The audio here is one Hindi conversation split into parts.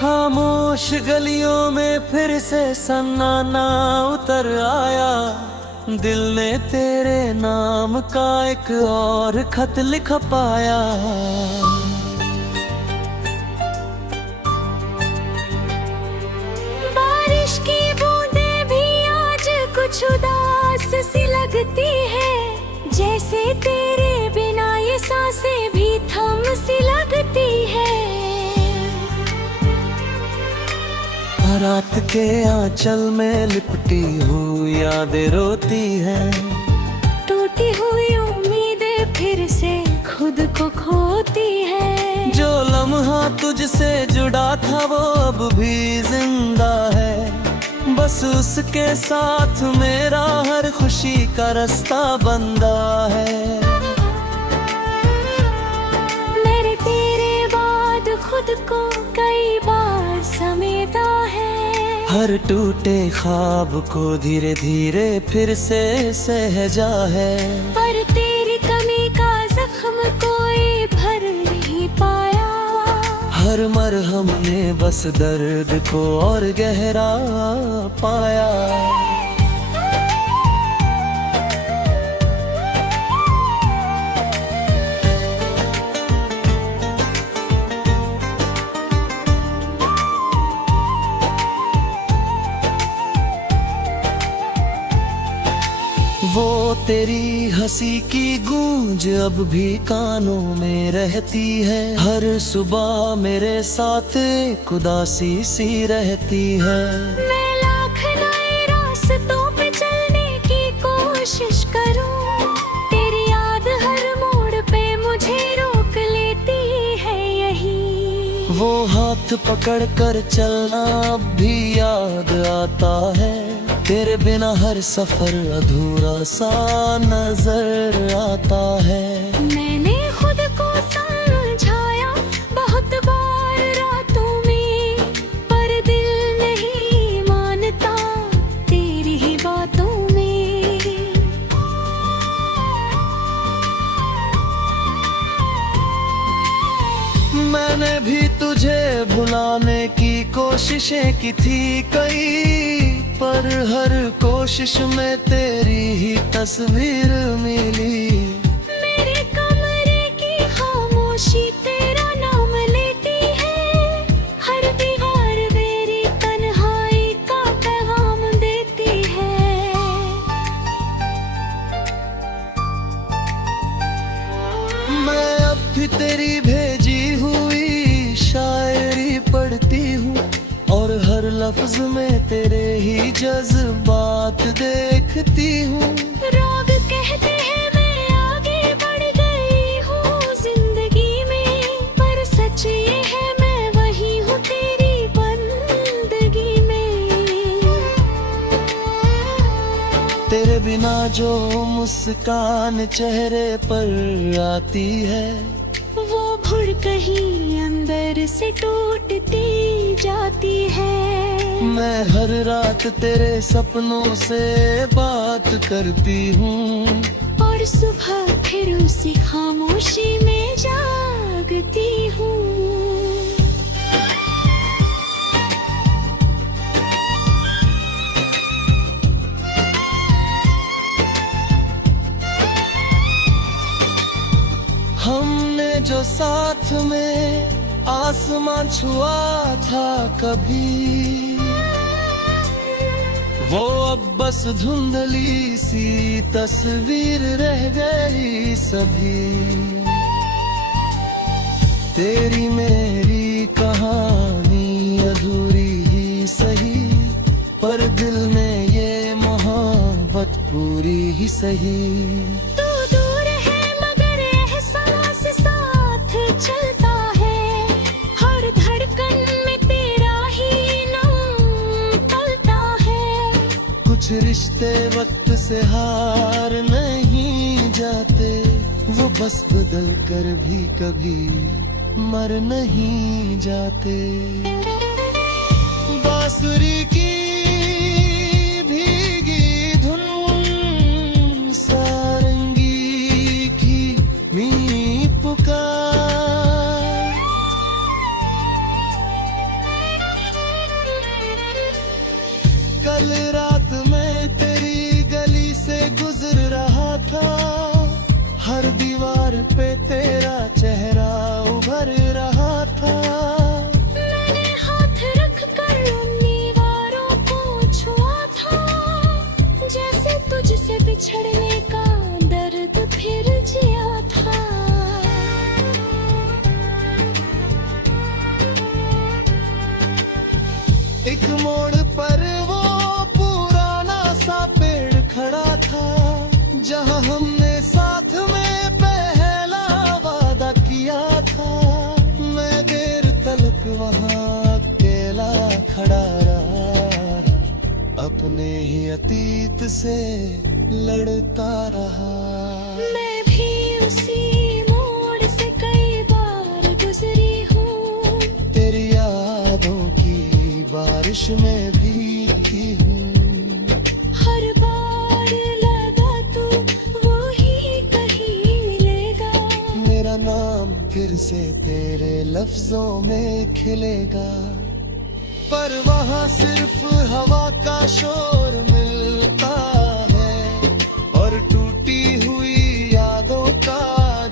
खामोश गलियों में फिर से सन्नाटा उतर आया। दिल ने तेरे नाम का एक और खत लिख पाया। बारिश की बूंदें भी आज कुछ उदास सी लगती है, जैसे तेरे बिना ये सांसें भी थम सी लगती है। रात के आंचल में लिपटी हुई यादें रोती हैं। टूटी हुई उम्मीदें फिर से खुद को खोती है। जो लम्हा तुझसे जुड़ा था वो अब भी जिंदा है। बस उसके साथ मेरा हर खुशी का रास्ता बंदा है। मैंने तेरे बाद खुद को कई बार समेटा है। हर टूटे ख्वाब को धीरे धीरे फिर से सहजा है। पर तेरी कमी का जख्म कोई भर नहीं पाया। हर मरहम ने बस दर्द को और गहरा पाया। वो तेरी हंसी की गूंज अब भी कानों में रहती है। हर सुबह मेरे साथ एक उदासी सी रहती है। मैं लाख नए रास्तों पे चलने की कोशिश करूं, तेरी याद हर मोड़ पे मुझे रोक लेती है यही। वो हाथ पकड़ कर चलना अब भी याद आता है। तेरे बिना हर सफर अधूरा सा नजर आता है। मैंने खुद को समझाया बहुत बार रातों में, पर दिल नहीं मानता तेरी ही बातों में। मैंने भी तुझे भुलाने की कोशिशें की थी कई, पर हर कोशिश में तेरी ही तस्वीर मिली। मेरे कमरे की खामोशी तेरा नाम लेती है। हर दीवार मेरी तन्हाई का पैगाम देती है। मैं अब भी तेरी भेजी हुई शायरी पढ़ती हूँ, और हर लफ्ज में तेरे ही जज्बात देखती हूँ। राग कहते हैं मैं आगे बढ़ गई हूँ जिंदगी में, पर सच ये है मैं वही हूँ तेरी बंदगी में। तेरे बिना जो मुस्कान चेहरे पर आती है, वो भुड़ कहीं अंदर से टूटती जाती है। मैं हर रात तेरे सपनों से बात करती हूँ, और सुबह फिर उसी खामोशी में जागती हूँ। हमने जो साथ में आसमां छुआ था कभी, वो अब बस धुंधली सी तस्वीर रह गई सभी। तेरी मेरी कहानी अधूरी ही सही, पर दिल में ये मोहब्बत पूरी ही सही। तू दूर है मगर एहसास साथ चलता है। हर धड़कन में तेरा ही नाम पलता है। कुछ रिश्ते वक्त से हार नहीं जाते, वो बस बदल कर भी कभी मर नहीं जाते। बांसुरी की भीगी धुन, सारंगी की मीठी पुकार, पे तेरा चेहरा उभर रहा था। मैंने हाथ रख कर उन दीवारों को छुआ था, जैसे तुझसे बिछड़ने का दर्द फिर जिया था। एक मोड़ पर वो पुराना सा पेड़ खड़ा था, जहाँ हमने साथ में पहला वादा किया था। मैं देर तलक वहाँ अकेला खड़ा रहा, अपने ही अतीत से लड़ता रहा। मैं भी उसी मोड़ से कई बार गुजरी हूँ, तेरी यादों की बारिश में भीगी हूँ। हर बार लगा तू वो ही कहीं मिलेगा, मेरा नाम फिर से तेरे लफ्जों में खिलेगा। पर वहाँ सिर्फ हवा का शोर मिलता है, और टूटी हुई यादों का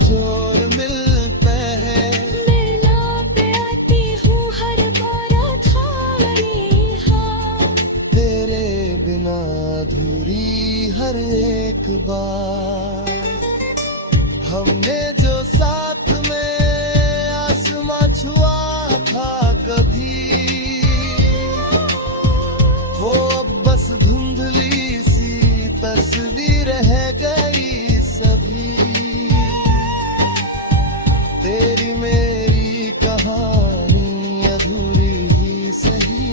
जोर मिलता है। मिलना पे आती हूँ हर बार थारी हाँ, तेरे बिना अधूरी हर एक बार। हमने जो साथ में आसमां छुआ था कभी, वो अब बस धुंधली सी तस्वीर रह गई सभी। तेरी मेरी कहानी अधूरी ही सही,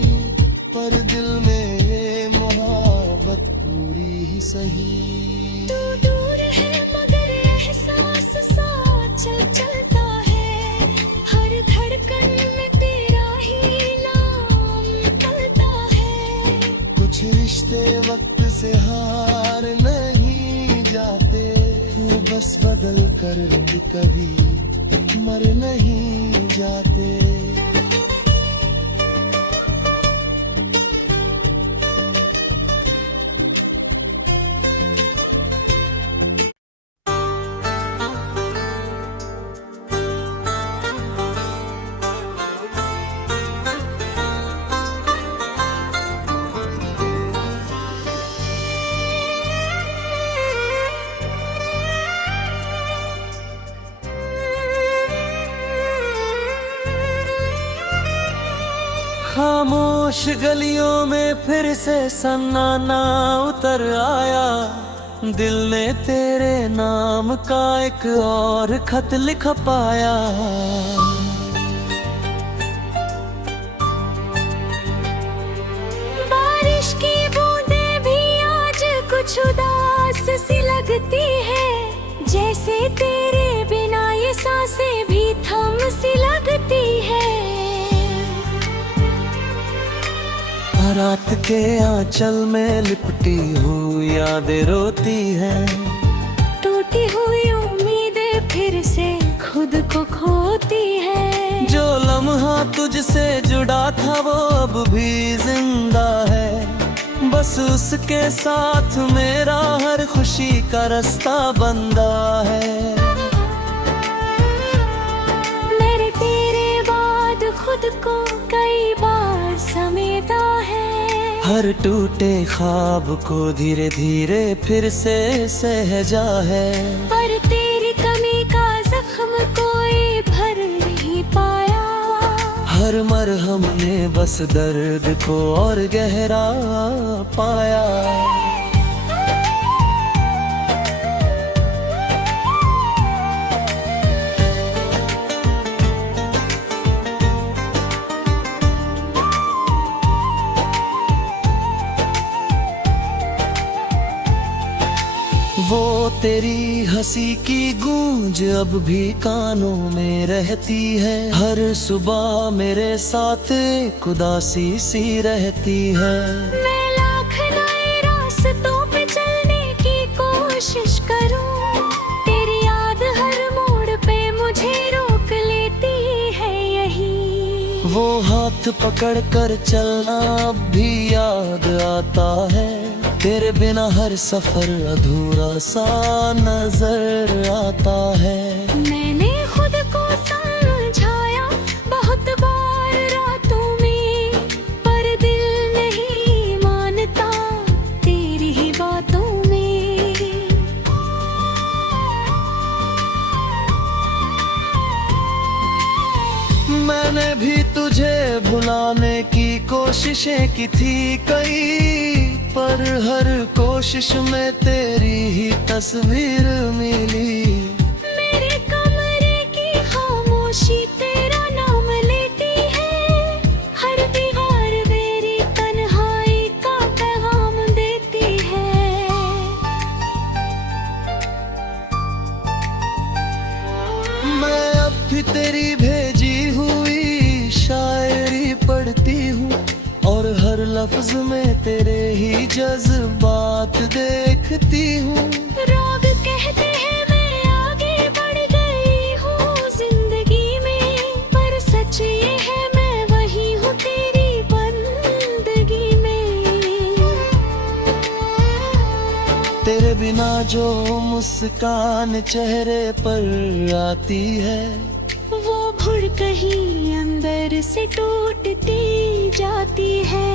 पर दिल में ये मोहब्बत पूरी ही सही। तू दूर है मगर एहसास साथ चलता है, हर धड़कन में तेरा ही नाम निकलता है। कुछ रिश्ते वक्त से हार नहीं जाते, वो बस बदल कर कभी मर नहीं जाते। खामोश गलियों में फिर से सन्नाटा उतर आया, दिल ने तेरे नाम का एक और खत लिख पाया। बारिश की बूंदें भी आज कुछ उदास सी लगती है, जैसे तेरे बिना ये सांसें भी थम सी लगती है। रात के आंचल में लिपटी हुई यादें रोती हैं, टूटी हुई उम्मीदें फिर से खुद को खोती है। जो लम्हा तुझसे जुड़ा था वो अब भी जिंदा है, बस उसके साथ मेरा हर खुशी का रास्ता बंदा है। मैंने तेरे बाद खुद को कई बार समेटा है, हर टूटे ख्वाब को धीरे धीरे फिर से सहजा है। पर तेरी कमी का जख्म कोई भर नहीं पाया, हर मरहम ने बस दर्द को और गहरा पाया। वो तेरी हंसी की गूंज अब भी कानों में रहती है, हर सुबह मेरे साथ एक उदासी सी रहती है। मैं लाख नए रास्तों पे चलने की कोशिश करूं, तेरी याद हर मोड़ पे मुझे रोक लेती है यही। वो हाथ पकड़ कर चलना अब भी याद आता है, तेरे बिना हर सफर अधूरा सा नजर आता है। भी तुझे भुलाने की कोशिशें की थी कई, पर हर कोशिश में तेरी ही तस्वीर मिली। मेरे कमरे की खामोशी तेरा नाम लेती है, हर दीवार मेरी तन्हाई का पैगाम देती है। मैं अब भी तेरी भेजी हुई शायरी पढ़ती हूँ, और हर लफ्ज में तेरे ही जज्बात देखती हूँ। राग कहते हैं मैं आगे बढ़ गई हूँ जिंदगी में, पर सच ये है मैं वही हूँ तेरी बंदगी में। तेरे बिना जो मुस्कान चेहरे पर आती है, वो भुड़ कहीं अंदर से टूटती जाती है।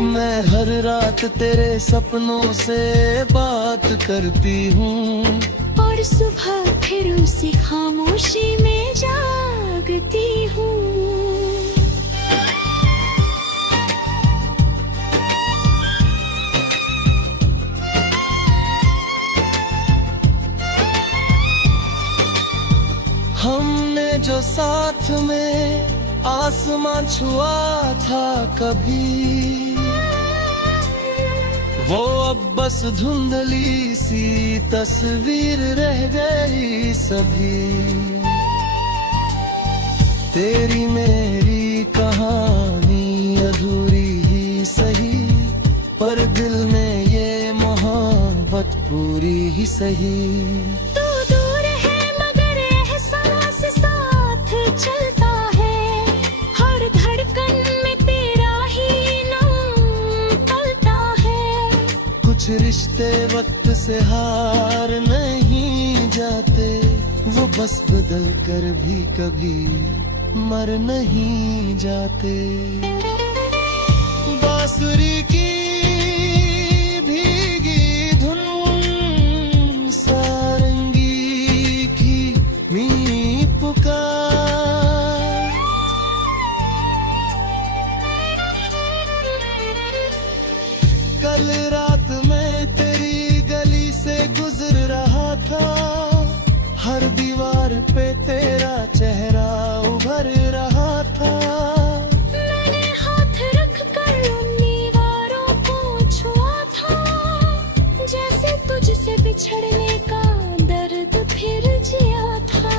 मैं हर रात तेरे सपनों से बात करती हूँ, और सुबह फिर उसी खामोशी में जागती हूँ। हमने जो साथ में आसमां छुआ था कभी, वो अब बस धुंधली सी तस्वीर रह गई सभी। तेरी मेरी कहानी अधूरी ही सही, पर दिल में ये मोहब्बत पूरी ही सही। तू दूर है मगर एहसास साथ चलता है, हर धड़कन में तेरा ही नाम पलता है। कुछ रिश्ते वक्त से हार नहीं जाते, वो बस बदल कर भी कभी मर नहीं जाते। बांसुरी की भीगी धुन, सारंगी की मीठी पुकार, कल रात में तेरी गली से गुजर रहा था, हर दीवार पे तेरा चेहरा उभर रहा था। मैंने हाथ रख कर उन दीवारों को छुआ था, जैसे तुझसे बिछड़ने का दर्द फिर जिया था।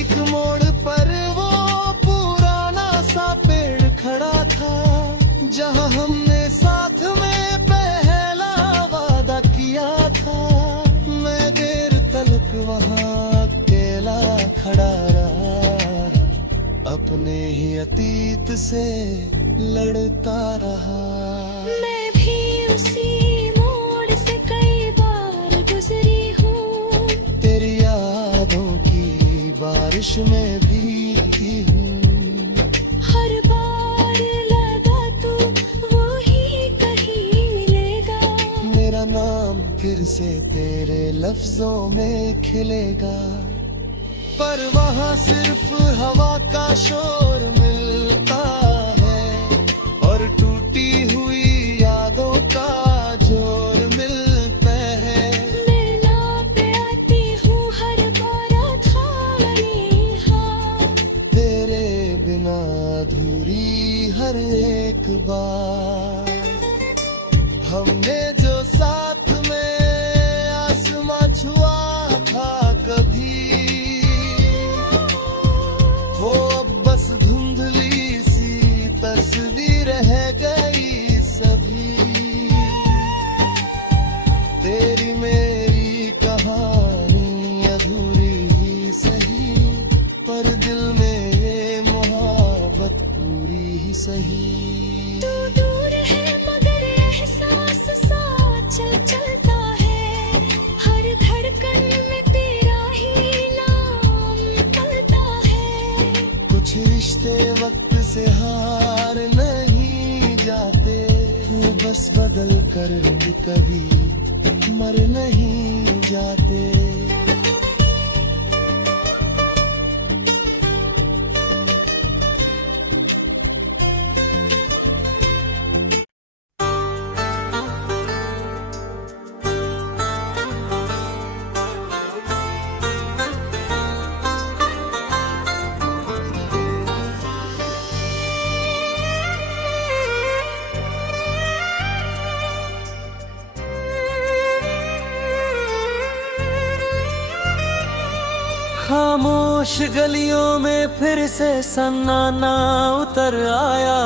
एक मोड़ पर वो पुराना सा पेड़ खड़ा था, जहाँ हमने साथ में पहला वादा किया था। मैं देर तलक वहाँ अकेला खड़ा रहा, अपने ही अतीत से लड़ता रहा। मैं भी उसी मोड़ से कई बार गुजरी हूँ, तेरी यादों की बारिश में भीगी हूँ। हर बार लगा तू वो ही कहीं मिलेगा, मेरा नाम फिर से तेरे लफ्जों में खिलेगा। पर वहाँ सिर्फ हवा का शोर मिलता है, और टूटी हुई यादों का जोर मिलता है। मिलना पे आती हूँ हर बार खाली हाँ, तेरे बिना अधूरी हर एक बार। हमने जो साथ में आसमां छुआ था कभी, वो अब बस धुंधली सी तस्वीर रह गई सभी। तेरी मेरी कहानी अधूरी ही सही, पर दिल में ये मोहब्बत पूरी ही सही। तू दूर है मगर एहसास साथ चलता है, हर धड़कन में तेरा ही नाम पलता है। कुछ रिश्ते वक्त से हार नहीं जाते, वो बस बदल कर भी कभी मर नहीं जाते। खामोश गलियों में फिर से सन्नाटा उतर आया।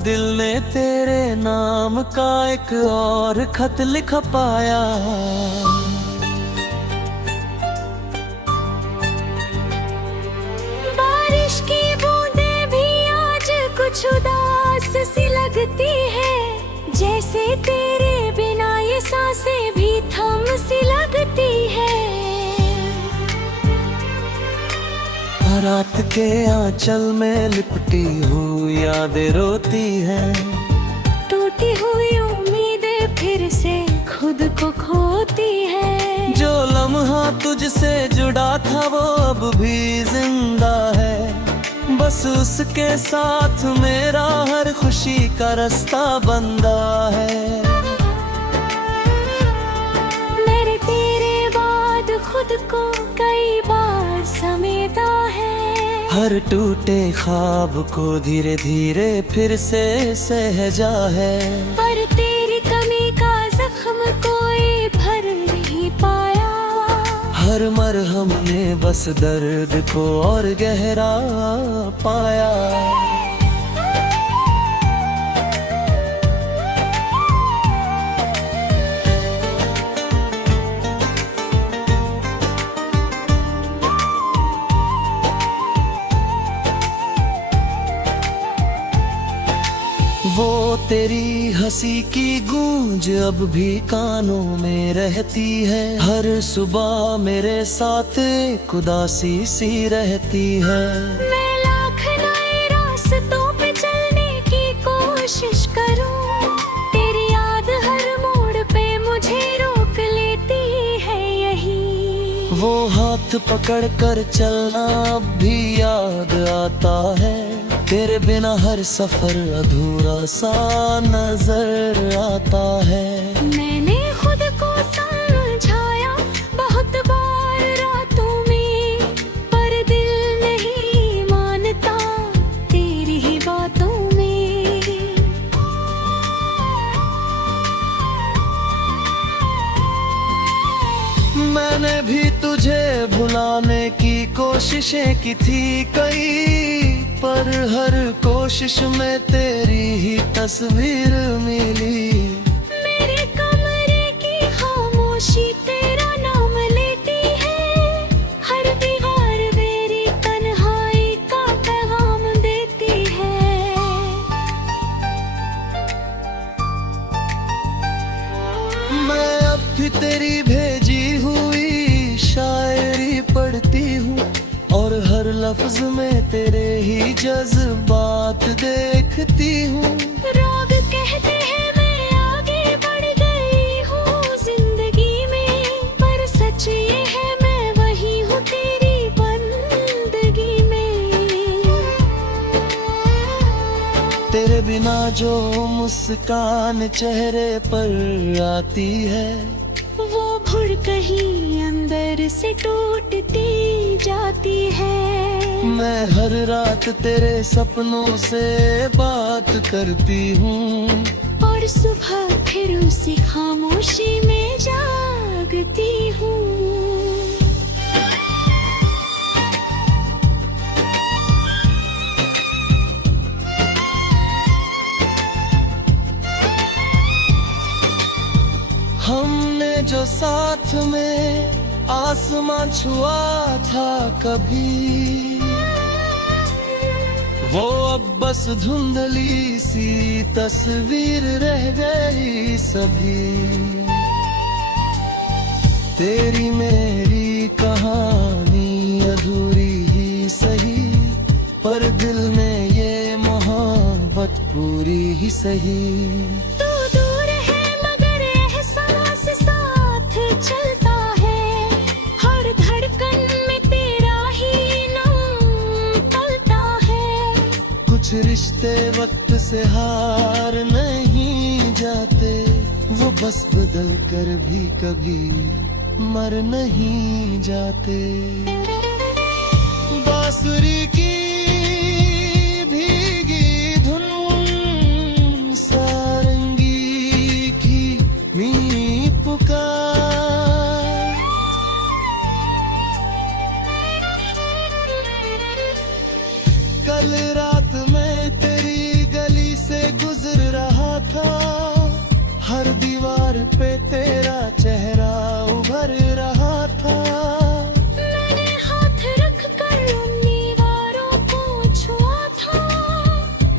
दिल ने तेरे नाम का एक और खत लिख पाया। बारिश की बूंदें भी आज कुछ उदास सी लगती है, जैसे तेरे बिना ये सांसें भी थम सी लगती है। रात के आंचल में लिपटी हुई यादें रोती हैं। टूटी हुई उम्मीदें फिर से खुद को खोती है। जो लम्हा तुझसे जुड़ा था वो अब भी जिंदा है। बस उसके साथ मेरा हर खुशी का रास्ता बंदा है। मैंने तेरे बाद खुद को कई बार समेटा है। हर टूटे ख्वाब को धीरे धीरे फिर से सहजा है। पर तेरी कमी का जख्म कोई भर नहीं पाया। हर मरहम ने बस दर्द को और गहरा पाया। वो तेरी हंसी की गूंज अब भी कानों में रहती है। हर सुबह मेरे साथ एक उदासी सी रहती है। मैं लाख नए रास्तों पे चलने की कोशिश करूं, तेरी याद हर मोड़ पे मुझे रोक लेती है यही। वो हाथ पकड़ कर चलना अब भी याद आता है। तेरे बिना हर सफर अधूरा सा नजर आता है। मैंने खुद को समझाया बहुत बार रातों में, पर दिल नहीं मानता तेरी ही बातों में। मैंने भी तुझे भुलाने की कोशिशें की थी कई, पर हर कोशिश में तेरी ही तस्वीर मिली। मेरे कमरे की खामोशी तेरा नाम लेती है। हर दीवार मेरी तन्हाई का पैगाम देती है। मैं अब भी तेरी भेजी हुई शायरी पढ़ती हूँ, और हर लफ्ज में तेरे ही जज्बात देखती हूँ। राग कहते हैं मैं आगे बढ़ गई हूँ जिंदगी में, पर सच ये है मैं वही हूँ तेरी बंदगी में। तेरे बिना जो मुस्कान चेहरे पर आती है, वो भुड़ कहीं अंदर से टूटती जाती है। मैं हर रात तेरे सपनों से बात करती हूँ, और सुबह फिर उसी खामोशी में जागती हूँ। हमने जो साथ में आसमां छुआ था कभी, वो अब बस धुंधली सी तस्वीर रह गई सभी। तेरी मेरी कहानी अधूरी ही सही, पर दिल में ये मोहब्बत पूरी ही सही। तू दूर है मगर एहसास कुछ रिश्ते वक्त से हार नहीं जाते, वो बस बदल कर भी कभी मर नहीं जाते। बांसुरी की भीगी धुन, सारंगी की मीठी पुकार, कल रात मैं तेरी गली से गुजर रहा था, हर दीवार पे तेरा चेहरा उभर रहा था। मैंने हाथ रख कर उन दीवारों को छुआ था,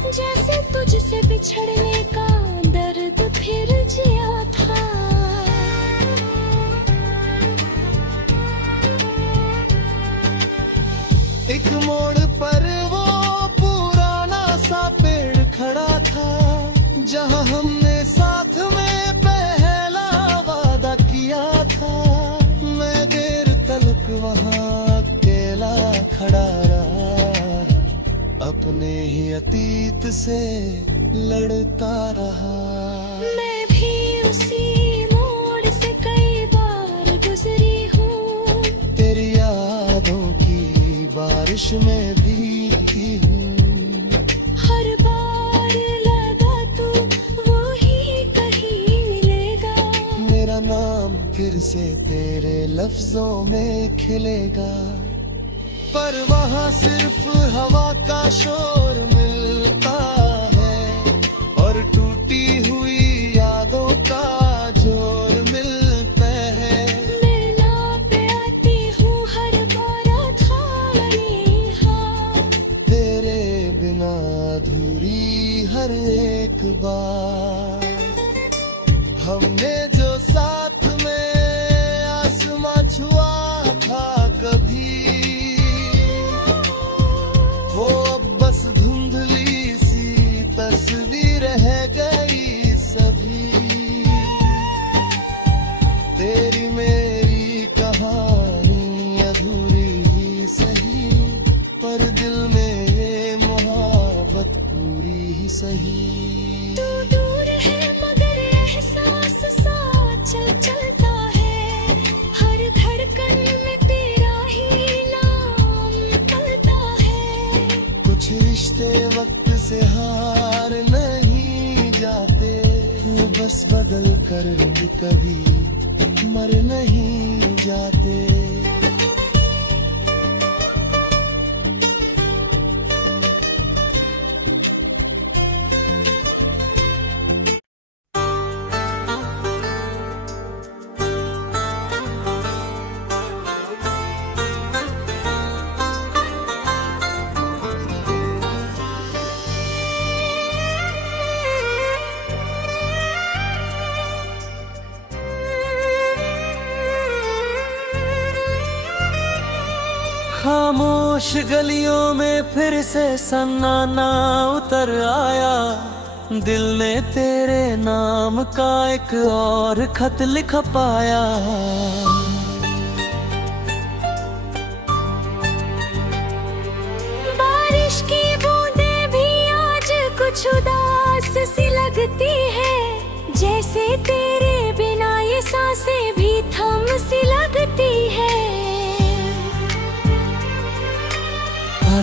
जैसे तुझसे बिछड़ने का दर्द फिर जिया था। एक मोड़ पर वो पुराना सा पेड़ खड़ा था, जहाँ हमने साथ में पहला वादा किया था। मैं देर तलक वहाँ अकेला खड़ा रहा, अपने ही अतीत से लड़ता रहा। मैं भी उसी मोड़ से कई बार गुजरी हूँ, तेरी यादों की बारिश में भीगी हूँ। हर बार लगा तू वो ही कहीं मिलेगा, मेरा नाम फिर से तेरे लफ्जों में खिलेगा। पर वहाँ सिर्फ हवा का शोर मिलता है, और टूटी हुई यादों का जोर मिलता है। मिलना पे आती हूँ हर बार खाली हाँ, तेरे बिना अधूरी हर एक बार। हमने जो साथ में आसमां छुआ था कभी, वो अब बस धुंधली सी तस्वीर रह गई सभी। तेरी मेरी कहानी अधूरी ही सही, पर दिल में ये मोहब्बत पूरी ही सही। तू दूर है मगर एहसास साथ चल चलता है, हर धड़कन में तेरा ही नाम निकलता है। कुछ रिश्ते वक्त से हार नहीं जाते, वो बस बदल कर भी कभी मर नहीं जाते। खामोश गलियों में फिर से सन्नाटा उतर आया, दिल ने तेरे नाम का एक और खत लिख पाया। बारिश की बूंदें भी आज कुछ उदास सी लगती है, जैसे तेरे बिना ये सांसें भी थम सी लगती है।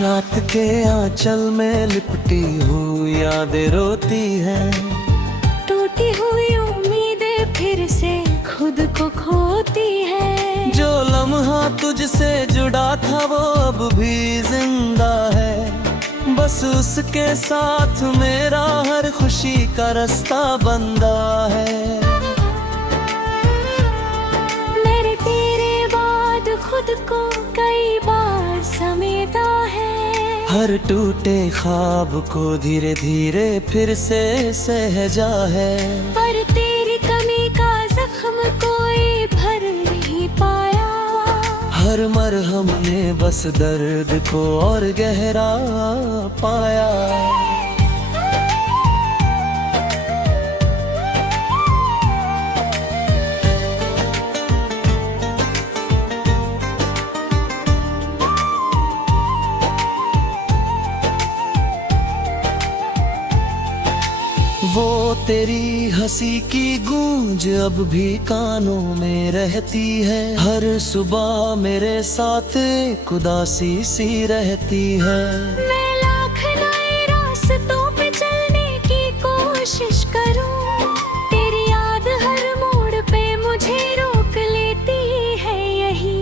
रात के आंचल में लिपटी हुई यादें रोती हैं, टूटी हुई उम्मीदें फिर से खुद को खोती है। जो लम्हा तुझसे जुड़ा था वो अब भी जिंदा है, बस उसके साथ मेरा हर खुशी का रास्ता बंदा है। मैंने तेरे बाद खुद को कई बार समेटा है, हर टूटे ख्वाब को धीरे धीरे फिर से सहजा है। पर तेरी कमी का जख्म कोई भर नहीं पाया, हर मरहम ने बस दर्द को और गहरा पाया। तेरी हंसी की गूंज अब भी कानों में रहती है, हर सुबह मेरे साथ एक उदासी सी रहती है। मैं लाख नए रास्तों पे चलने की कोशिश करूं, तेरी याद हर मोड़ पे मुझे रोक लेती है यही।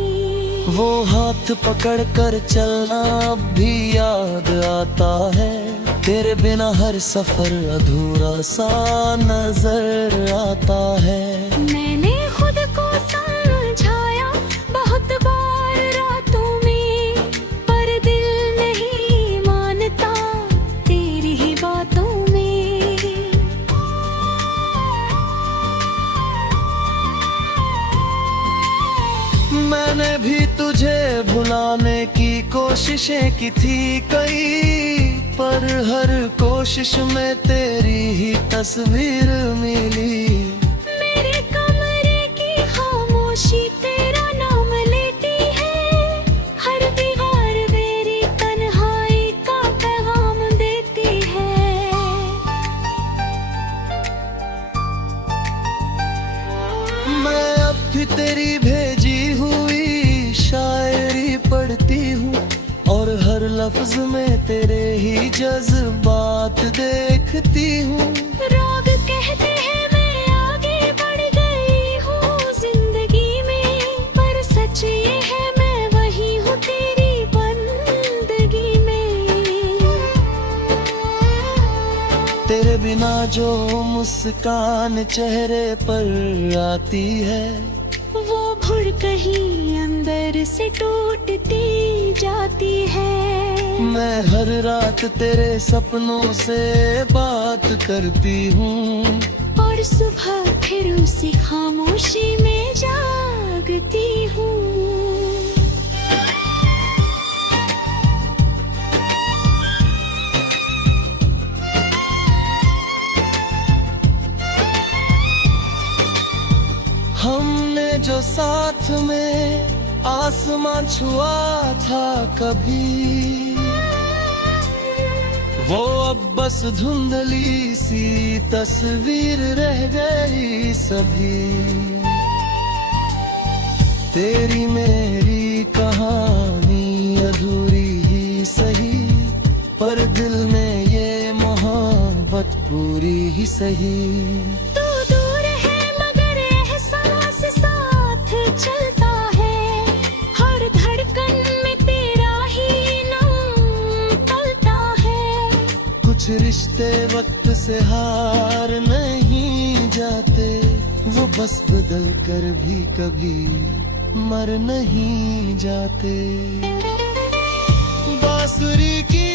वो हाथ पकड़ कर चलना अब भी याद आता है, तेरे बिना हर सफर अधूरा सा नजर आता है। मैंने खुद को समझाया बहुत बार रातों में, पर दिल नहीं मानता तेरी ही बातों में। मैंने भी तुझे भुलाने की कोशिशें की थी कई, पर हर कोशिश में तेरी ही तस्वीर मिली। मेरे कमरे की खामोशी तेरा नाम लेती है, हर दीवार मेरी तन्हाई का पैगाम देती है। मैं अब भी तेरी भेजी हुई शायरी पढ़ती हूँ, और हर लफ्ज में तेरे ही जज्बात देखती हूँ। राग कहते हैं मैं आगे बढ़ गई हूँ जिंदगी में, पर सच ये है मैं वही हूँ तेरी बंदगी में। तेरे बिना जो मुस्कान चेहरे पर आती है, वो भुर कहीं अंदर से टूटती जाती है। मैं हर रात तेरे सपनों से बात करती हूँ, और सुबह फिर उसी खामोशी में जागती हूँ। हमने जो साथ में आसमां छुआ था कभी, वो अब बस धुंधली सी तस्वीर रह गई सभी। तेरी मेरी कहानी अधूरी ही सही, पर दिल में ये मोहब्बत पूरी ही सही। तू दूर है मगर एहसास साथ चलता है, हर धड़कन में तेरा ही नाम पलता है। कुछ रिश्ते वक्त से हार नहीं जाते, वो बस बदल कर भी कभी मर नहीं जाते। बांसुरी की